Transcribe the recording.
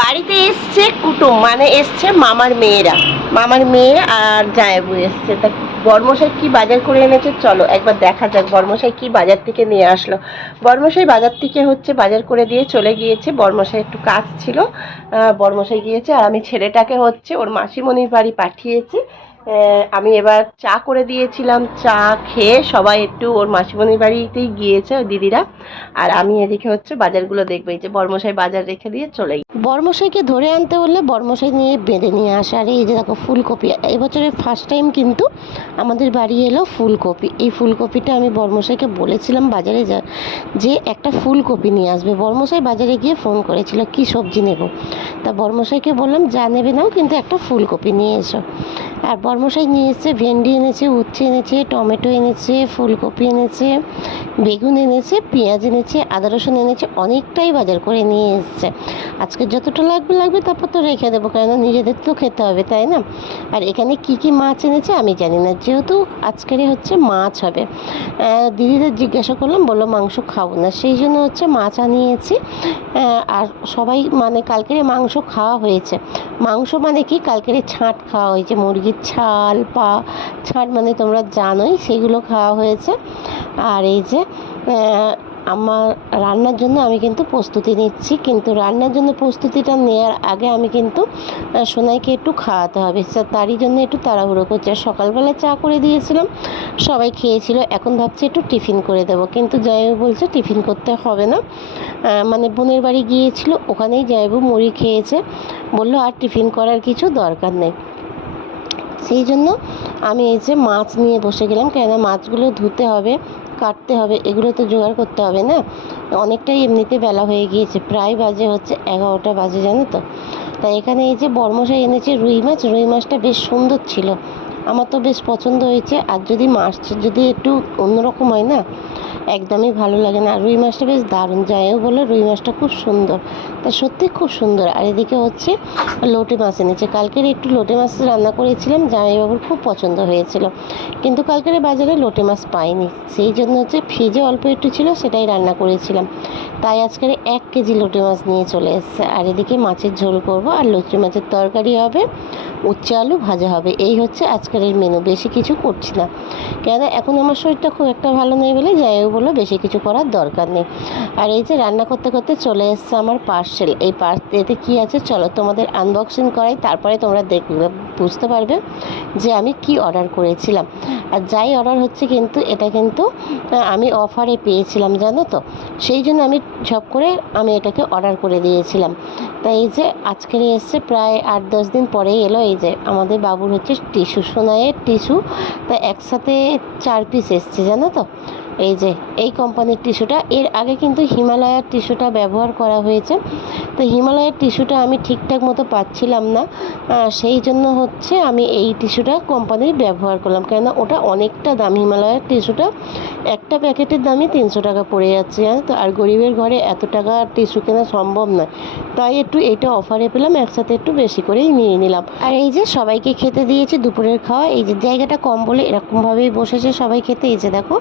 বাড়িতে এসছে কুটুম, মানে এসছে মামার মেয়েরা, মামার মেয়ে আর জায়েবু এসছে। তা বর্মশাই কি বাজার করে এনেছে চলো একবার দেখা যাক বর্মশাই কি বাজার থেকে নিয়ে আসলো। বর্মশাই বাজার থেকে বাজার করে দিয়ে চলে গিয়েছে। বর্মশাই একটু কাজ ছিল, বর্মশাই গিয়েছে। আর আমি ছেলেটাকে ওর মাসিমণির বাড়ি পাঠিয়েছি। আমি এবার চা করে দিয়েছিলাম, চা খেয়ে সবাই একটু ওর মাসিমণির বাড়িতেই গিয়েছে ওই দিদিরা। আর আমি এদিকে বাজারগুলো দেখবো। এই যে বর্মশাই বাজার রেখে দিয়ে চলে গেছে। বর্মশাইকে ধরে আনতে হলে বর্মশাই নিয়ে বেঁধে নিয়ে আসে। আর এই যে দেখো ফুলকপি, এবছরের ফার্স্ট টাইম কিন্তু আমাদের বাড়ি এলো ফুলকপি। এই ফুলকপিটা আমি বর্মশাইকে বলেছিলাম বাজারে যে একটা ফুলকপি নিয়ে আসবে। বর্মশাই বাজারে গিয়ে ফোন করেছিল কি সবজি নেব। তা বর্মশাইকে বললাম যা নেবে নাও, কিন্তু একটা ফুলকপি নিয়ে এসো। আর বর্মশাই নিয়ে এসেছে ভেন্ডি এনেছে, উচ্ছে এনেছে, টমেটো এনেছে, ফুলকপি এনেছে, বেগুন এনেছে, পেঁয়াজ এনেছে, আদা রসুন এনেছে, অনেকটাই বাজার করে নিয়ে এসছে। আজকে যতটা লাগবে তারপর তো রেখে দেবো, কেন নিজেদের তো খেতে হবে, তাই না? আর এখানে কি মাছ এনেছে আমি জানি না, যেহেতু আজকেরই মাছ হবে। দিদিদের জিজ্ঞাসা করলাম, বললো মাংস খাবো না, সেই জন্য মাছ আনিয়েছি। আর সবাই মানে কালকের মাংস খাওয়া হয়েছে। মাংস মানে কি, কালকের ছাঁট খাওয়া হয়েছে, মুরগির ছাল ছাঁট মানে তোমরা জানোই, সেগুলো খাওয়া হয়েছে। আর এই যে আমার রান্নার জন্য আমি কিন্তু প্রস্তুতি নিচ্ছি, কিন্তু রান্নার জন্য প্রস্তুতিটা নেওয়ার আগে আমি কিন্তু সোনাইকে একটু খাওয়াতে হবে, তারই জন্য একটু তাড়াহুড়ো করছি। আর সকালবেলা চা করে দিয়েছিলাম, সবাই খেয়েছিল, এখন ভাবছি একটু টিফিন করে দেবো। কিন্তু জামাইবাবু বলছে টিফিন করতে হবে না, মানে বোনের বাড়ি গিয়েছিল, ওখানেই জামাইবাবু মুড়ি খেয়েছে, বললো আর টিফিন করার কিছু দরকার নেই। সেই জন্য আমি এই যে মাছ নিয়ে বসে গেলাম, কেন মাছগুলো ধুতে হবে, কাটতে হবে, এগুলো তো জোগাড় করতে হবে না। অনেকটাই এমনিতে বেলা হয়ে গিয়েছে, প্রায় বাজে 11টা বাজে, জানো তো। তাই এখানে এই যে বর্মশাই এনেছে রুই মাছটা বেশ সুন্দর ছিল, আমার তো বেশ পছন্দ হয়েছে। আর মাছ যদি একটু অন্যরকম হয় না, একদমই ভালো লাগে না। রুই মাছটা বেশ দারুণ, যাইও বলে রুই মাছটা খুব সুন্দর, তা সত্যি খুব সুন্দর। আর এদিকে লোটে মাছ এনেছে, কালকের একটু লোটে মাছ রান্না করেছিলাম, জামাইবাবুর খুব পছন্দ হয়েছিল, কিন্তু কালকের বাজারে লোটে মাছ পাইনি, সেই জন্য ফ্রিজে অল্প একটু ছিল, সেটাই রান্না করেছিলাম। তাই আজকের 1 কেজি লোটে মাছ নিয়ে চলে এসেছে। আর এদিকে মাছের ঝোল করব, আর লুচি মাছের তরকারি হবে, উচ্ছে আলু ভাজা হবে। এই আজকের মেনু, বেশি কিছু করছি না, কেন এখন আমার শরীরটা খুব একটা ভালো নেই বলে যাইও বললো বেশি কিছু করার দরকার নেই। আর এই যে রান্না করতে করতে চলে এসছে আমার পার্সেল। এই এতে কী আছে চলো তোমাদের আনবক্সিং করাই, তারপরে তোমরা দেখবে, বুঝতে পারবে যে আমি কি অর্ডার করেছিলাম। আর যাই অর্ডার কিন্তু এটা কিন্তু আমি অফারে পেয়েছিলাম, জানো তো, সেই জন্য আমি ঝপ করে আমি এটাকে অর্ডার করে দিয়েছিলাম। তাই এই যে আজকের এসছে, প্রায় 8-10 দিন পরেই এলো। এই যে আমাদের বাবুর টিস্যু, সোনাইয়ের টিস্যু, তা একসাথে 4 পিস এসছে, জানো তো। এই যে এই কোম্পানির টিস্যুটা, এর আগে কিন্তু হিমালয়ার টিস্যুটা ব্যবহার করা হয়েছে, তো হিমালয়ের টিস্যুটা আমি ঠিকঠাক মতো পাচ্ছিলাম না, সেই জন্য আমি এই টিস্যুটা কোম্পানির ব্যবহার করলাম, কেননা ওটা অনেকটা দাম। হিমালয়ের টিস্যুটা একটা প্যাকেটের দামই 300 টাকা পড়ে যাচ্ছে, জানো তো। আর গরিবের ঘরে এত টাকা টিস্যু কেনা সম্ভব নয়, তাই একটু এটা অফারে পেলাম, একসাথে একটু বেশি করেই নিয়ে নিলাম। আর এই যে সবাইকে খেতে দিয়েছি দুপুরের খাওয়া, এই যে জায়গাটা কম বলে এরকমভাবেই বসেছে সবাই খেতে। এই যে দেখো